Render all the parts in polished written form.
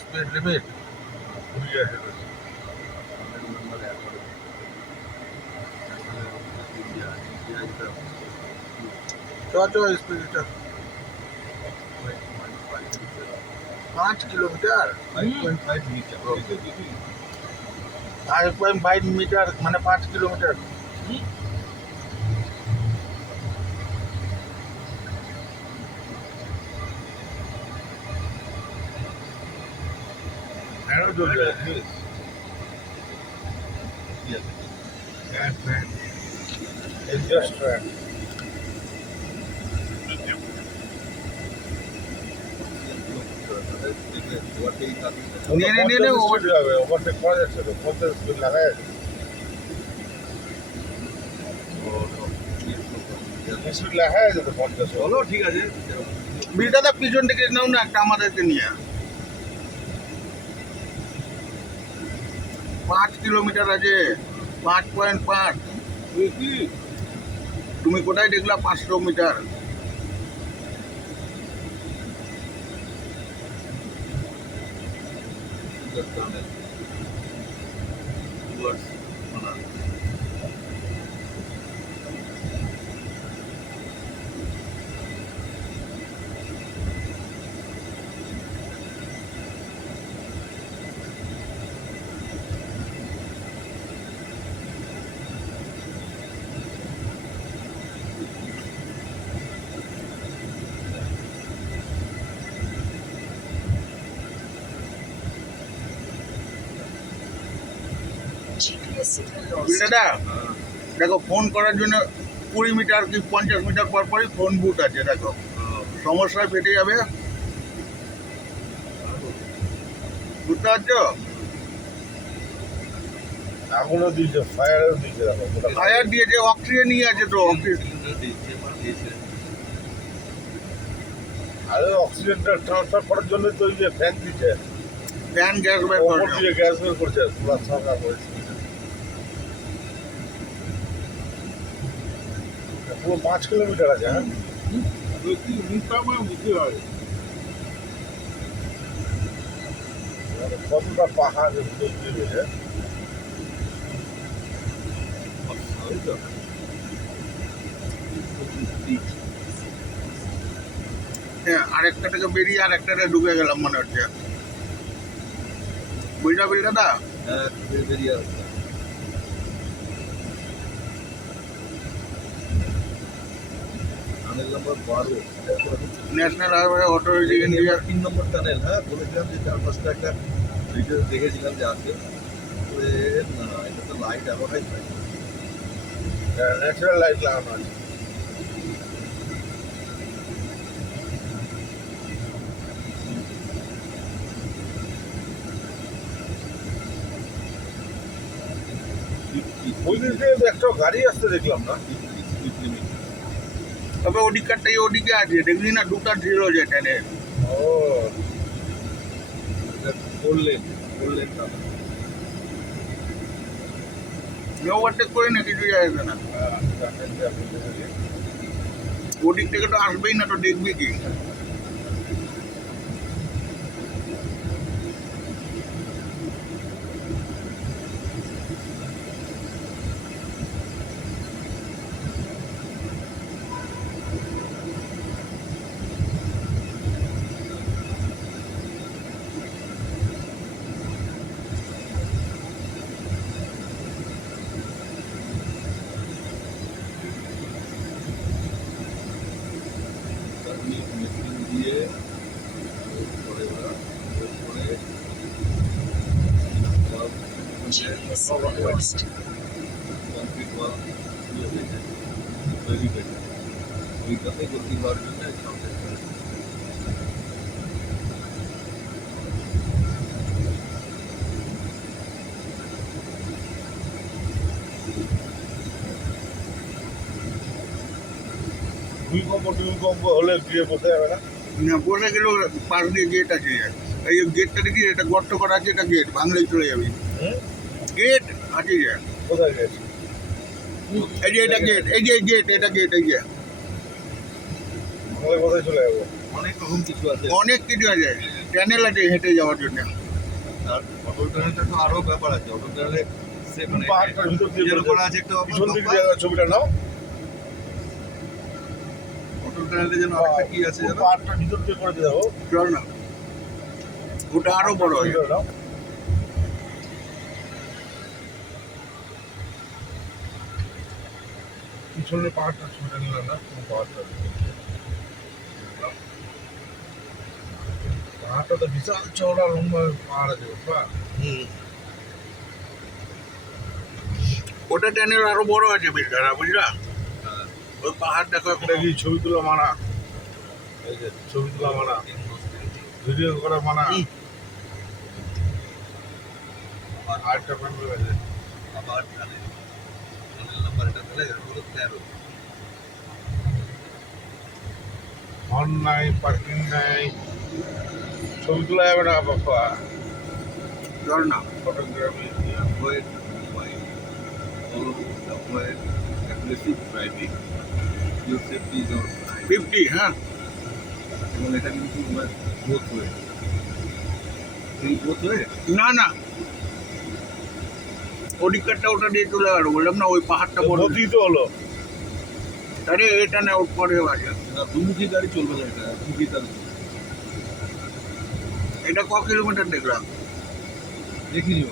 Speed limit ঘুরিয়ে আসে চ স্পিডটা 5 কিলোমিটার 5.5 মিটার মানে 5 কিলোমিটার। Exhaust fan. নিয়ে ওভারটেক করা যাচ্ছে তো 50 স্পিড লাগাই আছে স্পিড লাগাই আছে তো 50। চলো ঠিক আছে। বিলটা পিছন থেকে নাও না একটা আমাদেরকে নিয়ে। 5 কিলোমিটার আছে 5.5। তুমি কোথায় দেখলা 500 মিটার? বিলটা দেখো ফোন করার জন্য 20 মিটার কি 50 মিটার পর পরই ফোন বুথ আছে। দেখো সমস্যায় ফেটে যাবে, বুঝতে পারছো? আগুনও দিয়েছে ফায়ারও দিয়েছে দেখো ফায়ার দিয়েছে, অক্সিজেন নিয়ে আছে তো অক্সিজেন। আরে অক্সিজেনটা ট্রান্সফার করার জন্য তো ওই যে ফ্যান দিচ্ছে ফ্যান গ্যাস বের ওপর করে দিয়ে গ্যাস বের করছে পুরো সরকার করেছে পুরো 5 কিলোমিটার আছে। হ্যাঁ কতটা পাহাড় দিয়েছে হ্যাঁ, আরেকটা থেকে বেরিয়ে আরেকটাতে ঢুকে গেলাম মনে হচ্ছে, বুঝলা বিলটা? নম্বর 12 ন্যাশনাল হাইওয়ে অথরিটি ইন্ডিয়া। 3 নম্বর টানেল। হ্যাঁ বলেছিলাম যে 4-5টা একটা ভিডিও দেখেছিলাম যে আছে না এটা তো লাইট এমনটাই ন্যাচারাল লাইট লাগানো আছে। ওই দিক থেকে একটা গাড়ি আসতে দেখলাম না। তবে ওদিকটাই ওদিকে আছে, দেখলি না দুটা ছিল যে ট্রেনের। ও করলেন ওভারটেক করে না কিছু যাবে না, ওদিক থেকে তো আসবেই না, তো দেখবি কি? দিয়ে করে ওরা করে কমপ্লিট ওয়াল তৈরি হয়ে যায় ওইটাতে গতি হওয়ার জন্য ভূমিকম্প হলে গিয়ে বসে যাবে না। না বসে গেলেও পাশ দিয়ে গেট আছে, এই গেটটা দেখি, এটা গর্ত করা আছে, এটা গেট ভাঙলেই চলে যাবি। গেট আছে যে, কোথায় গেছে? এই যে এটা গেট, এই যে গেট, এটা গেট, এই যে কোথায় চলে যাবো? অনেক রকম কিছু আছে। অনেক কিছু আছে, ট্যানেল আছে হেঁটে যাওয়ার জন্য। আর অটল টানেলটা তো আরো ব্যাপার আছে। অটল টানেলে সে মানে পাহাড়টার ভিতর দিয়ে ইয়ের করা করা আছে একটা পিছন দিক দিয়ে ছবিটা নাও। অটল টানেলে যেন আরেকটা কি আছে যেন পাহাড়টার ভিতর দিয়ে করে দিয়ে দাও। চল না, ওটা আরো বড় হয়। ভিতরে নাও। পিছনে পাহাড়টার ছবিটা নিলাম না, কোন পাহাড়টা? পাহাড়টা তো বিশাল চওড়া লম্বা পাহাড় আছে বাবা। ওটা ট্যানেল আরো বড় আছে বিলদারা, বুঝলা? ওই পাহাড় দেখো এখন। এটা কি ছবি তোলা মানা? এই যে ছবি তোলা মানা, ভিডিও করা মানা। আরেকটা প্যান্ডেল আছে। আবার টানেল নাম্বার এটা তাহলে হলো 13। হর্ন নাই, পার্কিং নাই, ছবি তোলা যাবে না বাবা। চল না, photography Avoid mobile or avoid aggressive driving. Your safety is our pride. 50, হ্যাঁ। এবং এটা কিন্তু বোথ ওয়ে। এই বোথ ওয়ে না না, ওদিকটা ওটা দিয়ে চলে গেল, বললাম না ওই পাহাড়টা বড়। গতি তো হলো। আরে এটা না ওর পরে আছে। না দুমুখী গাড়ি চলবে না, এটা দুমুখী তার এটা ক কিলোমিটার দেখলাম? দেখিনি।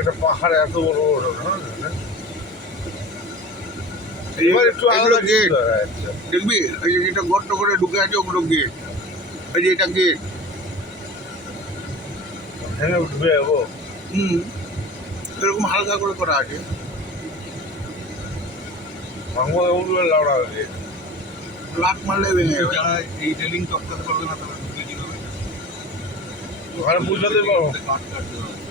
একটা পাহাড় এত বড় বড় না? এই এবার একটু এগুলো আলাদা গেট, কিছু হয়, আচ্ছা। দেখবি এই যে যেটা গর্ত করে ঢুকে আছে ওগুলো গেট। এই যে এটা গেট। ভেঙে উঠবে যাবো। এরকম হালকা করে করা আছে। ভাঙবো উঠবে লাউড়া হয়ে। লাট মারলে ভেঙে যাবে। যারা এই রেলিং টপকাতে পারবে না তারা ঢুকে কিভাবে? ওখানে পৌঁছাতে পারবো। কাট কাটতে হবে।